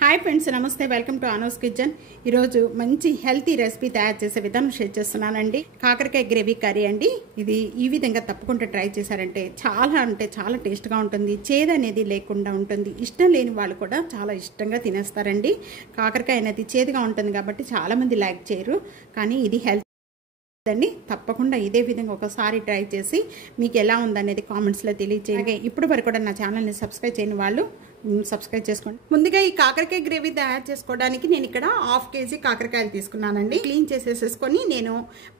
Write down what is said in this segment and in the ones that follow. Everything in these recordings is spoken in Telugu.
हाय फ्रेंड्स नमस्ते वेलकम टू आनोस किचन ఈరోజు మంచి హెల్తీ రెసిపీ తయారు చేసే విధానం షేర్ చేస్తున్నానండి కాకరకాయ గ్రేవీ కర్రీ అండి ఇది ఈ విధంగా తప్పకుండా ట్రై చేశారంటే చాలా టేస్ట్ గా ఉంటుంది చేదు అనేది లేకుండా ఉంటుంది ఇష్టం లేని వాళ్ళు కూడా చాలా ఇష్టంగా తినేస్తారండి కాకరకాయ అనేది చేదుగా ఉంటుంది కాబట్టి చాలా మంది లైక్ చేయరు కానీ ఇది హెల్తీ అండి తప్పకుండా ఇదే విధంగా ఒకసారి ట్రై చేసి మీకు ఎలా ఉందనేది కామెంట్స్ లో తెలియజేయండి ఇప్పుడు వరకు కూడా నా ఛానల్ ని సబ్స్క్రైబ్ చేయని వాళ్ళు సబ్స్క్రైబ్ చేసుకోండి ముందుగా ఈ కాకరకాయ గ్రేవీ తయారు చేసుకోవడానికి నేను ఇక్కడ హాఫ్ కేజీ కాకరకాయలు తీసుకున్నానండి క్లీన్ చేసేసుకొని నేను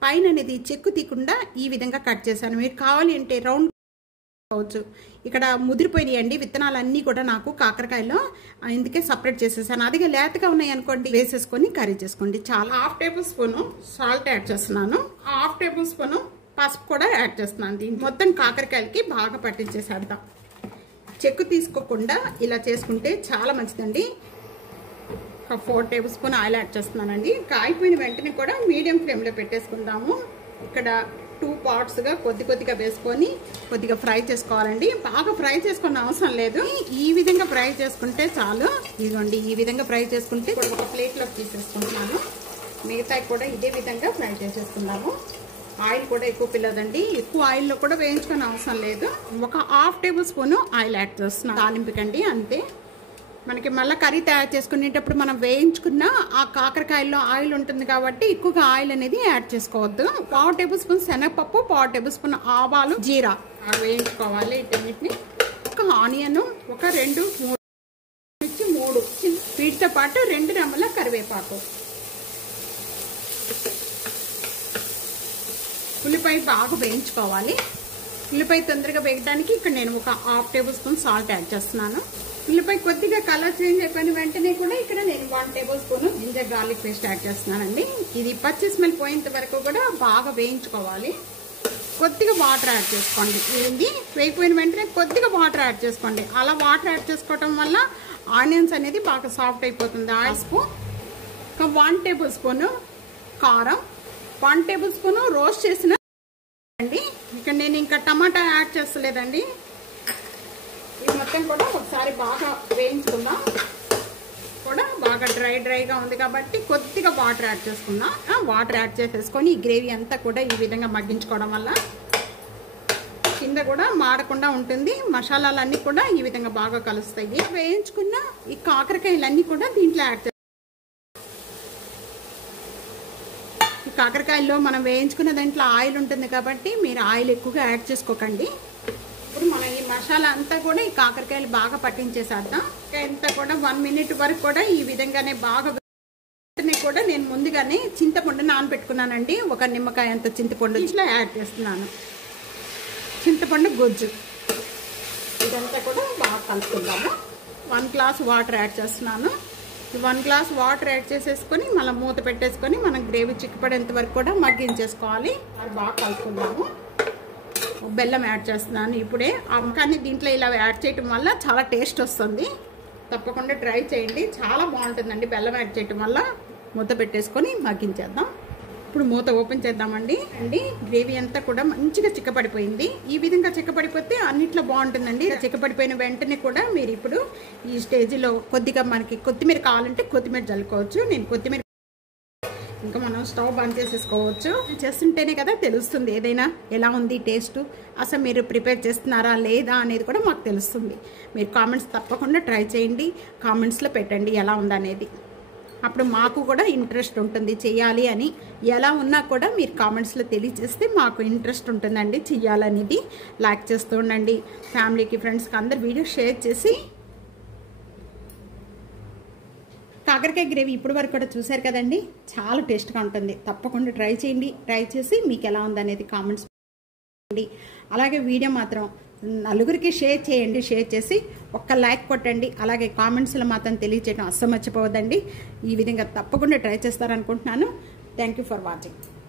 పైన అనేది చెక్కు తీయకుండా ఈ విధంగా కట్ చేశాను మీరు కావాలి అంటే రౌండ్ కావచ్చు ఇక్కడ ముదిరిపోయినాయండి విత్తనాలన్నీ కూడా నాకు కాకరకాయలో అందుకే సపరేట్ చేసేసాను అదిగా లేతగా ఉన్నాయి అనుకోండి వేసేసుకొని కర్రీ చేసుకోండి చాలా half table spoon salt add చేస్తున్నాను హాఫ్ టేబుల్ స్పూన్ పసుపు కూడా యాడ్ చేస్తున్నాను దీన్ని మొత్తం కాకరకాయలకి బాగా పట్టించేసేద్దాం చెక్కు తీసుకోకుండా ఇలా చేసుకుంటే చాలా మంచిదండి 4 టేబుల్ స్పూన్ ఆయిల్ యాడ్ చేస్తున్నానండి కాయిపోయిన వెంటనే కూడా మీడియం ఫ్లేమ్లో పెట్టేసుకుందాము ఇక్కడ 2 పార్ట్స్గా కొద్దిగా వేసుకొని కొద్దిగా ఫ్రై చేసుకోవాలండి బాగా ఫ్రై చేసుకున్న అవసరం లేదు ఈ విధంగా ఫ్రై చేసుకుంటే చాలు ఇదిగోండి ఈ విధంగా ఫ్రై చేసుకుంటే ఒక ప్లేట్లోకి తీసేసుకుంటున్నాను మిగతా కూడా ఇదే విధంగా ఫ్రై చేసేసుకుందాము ఆయిల్ కూడా ఎక్కువ పిల్లదండి ఎక్కువ ఆయిల్లో కూడా వేయించుకునే అవసరం లేదు ఒక half table spoon oil add చేస్తున్నాను తాలింపుకండి అంతే మనకి మళ్ళీ కర్రీ తయారు చేసుకునేటప్పుడు మనం వేయించుకున్న ఆ కాకరకాయల్లో ఆయిల్ ఉంటుంది కాబట్టి ఎక్కువగా ఆయిల్ అనేది యాడ్ చేసుకోవద్దు 1/2 టేబుల్ స్పూన్ శనగపప్పు 1/2 టేబుల్ స్పూన్ ఆవాలు జీరా వేయించుకోవాలి వీటన్నిటిని ఒక ఆనియన్ ఒక 2-3 మిర్చి 3 వీటితో పాటు 2 రెమ్మల కరివేపాకు ఉల్లిపాయ బాగా వేయించుకోవాలి ఉల్లిపాయ తొందరగా వేయడానికి ఇక్కడ నేను ఒక half table spoon salt add చేస్తున్నాను ఉల్లిపాయ కొద్దిగా కలర్ చేంజ్ అయిపోయిన వెంటనే కూడా ఇక్కడ నేను 1 tablespoon ginger garlic paste add చేస్తున్నానండి ఇది పచ్చి స్మెల్ పోయేంత వరకు కూడా బాగా వేయించుకోవాలి కొద్దిగా వాటర్ యాడ్ చేసుకోండి ఇది వేగిపోయిన వెంటనే కొద్దిగా వాటర్ యాడ్ చేసుకోండి అలా వాటర్ యాడ్ చేసుకోవటం వల్ల ఆనియన్స్ అనేది బాగా సాఫ్ట్ అయిపోతుంది ఆయిల్ స్పూన్ ఒక 1 టేబుల్ స్పూన్ కారం 1 టేబుల్ స్పూన్ రోస్ట్ చేసిన అండి ఇక్కడ నేను ఇంకా టమాటా యాడ్ చేస్తలేదండి ఇది మొత్తం కూడా ఒకసారి బాగా వేయించుకుందాం కూడా బాగా డ్రైగా ఉంది కాబట్టి కొద్దిగా వాటర్ యాడ్ చేసుకుందాం వాటర్ యాడ్ చేసేసుకొని ఈ గ్రేవీ అంతా కూడా ఈ విధంగా మగ్గించుకోవడం వల్ల కింద కూడా మాడకుండా ఉంటుంది మసాలాలన్నీ కూడా ఈ విధంగా బాగా కలుస్తాయి వేయించుకున్న ఈ కాకరకాయలన్నీ కూడా దీంట్లో యాడ్ ఈ కాకరకాయల్లో మనం వేయించుకున్న దాంట్లో ఆయిల్ ఉంటుంది కాబట్టి మీరు ఆయిల్ ఎక్కువగా యాడ్ చేసుకోకండి ఇప్పుడు మనం ఈ మసాలా అంతా కూడా ఈ కాకరకాయలు బాగా పట్టించేసేద్దాం అంతా కూడా 1 మినిట్ వరకు కూడా ఈ విధంగానే బాగా కూడా నేను ముందుగానే చింతపండు నానబెట్టుకున్నానండి ఒక నిమ్మకాయ అంత చింతపండు ఇట్లా యాడ్ చేస్తున్నాను చింతపండు గుజ్జు ఇదంతా కూడా బాగా కలుపుకుందాము 1 గ్లాస్ వాటర్ యాడ్ చేస్తున్నాను 1 గ్లాస్ వాటర్ యాడ్ చేసేసుకొని మళ్ళీ మూత పెట్టేసుకొని మనం గ్రేవీ చిక్కపడేంత వరకు కూడా మగ్గించేసుకోవాలి అది బాగా కలుపుకుందాము బెల్లం యాడ్ చేస్తున్నాను ఇప్పుడే కానీ దీంట్లో ఇలా యాడ్ చేయటం వల్ల చాలా టేస్ట్ వస్తుంది తప్పకుండా ట్రై చేయండి చాలా బాగుంటుందండి బెల్లం యాడ్ చేయటం వల్ల మూత పెట్టేసుకొని మగ్గించేద్దాం ఇప్పుడు మూత ఓపెన్ చేద్దామండి గ్రేవీ అంతా కూడా మంచిగా చిక్కపడిపోయింది ఈ విధంగా చిక్కపడిపోతే అన్నిట్లో బాగుంటుందండి చిక్కపడిపోయిన వెంటనే కూడా మీరు ఇప్పుడు ఈ స్టేజ్లో కొద్దిగా మనకి కొత్తిమీర కావాలంటే కొత్తిమీర చల్లుకోవచ్చు నేను కొత్తిమీర ఇంకా మనం స్టవ్ బంద్ చేసేసుకోవచ్చు చేస్తుంటేనే కదా తెలుస్తుంది ఏదైనా ఎలా ఉంది టేస్ట్ అసలు మీరు ప్రిపేర్ చేస్తున్నారా లేదా అనేది కూడా మాకు తెలుస్తుంది మీరు కామెంట్స్ తప్పకుండా ట్రై చేయండి కామెంట్స్లో పెట్టండి ఎలా ఉందనేది అప్పుడు మాకు కూడా ఇంట్రెస్ట్ ఉంటుంది చేయాలి అని ఎలా ఉన్నా కూడా మీరు కామెంట్స్లో తెలియజేస్తే మాకు ఇంట్రెస్ట్ ఉంటుందండి చేయాలనేది లైక్ చేస్తూ ఉండండి ఫ్యామిలీకి ఫ్రెండ్స్కి అందరు వీడియో షేర్ చేసి కాకరకాయ గ్రేవీ ఇప్పుడు వరకు కూడా చూశారు కదండి చాలా టేస్ట్గా ఉంటుంది తప్పకుండా ట్రై చేయండి ట్రై చేసి మీకు ఎలా ఉందనేది కామెంట్స్ చేయండి అలాగే వీడియో మాత్రం నలుగురికి షేర్ చేయండి షేర్ చేసి ఒక్క లైక్ కొట్టండి అలాగే కామెంట్స్లో మాత్రం తెలియజేయడం అస్సలు మర్చిపోవద్దండి ఈ విధంగా తప్పకుండా ట్రై చేస్తారనుకుంటున్నాను థ్యాంక్ యూ ఫర్ వాచింగ్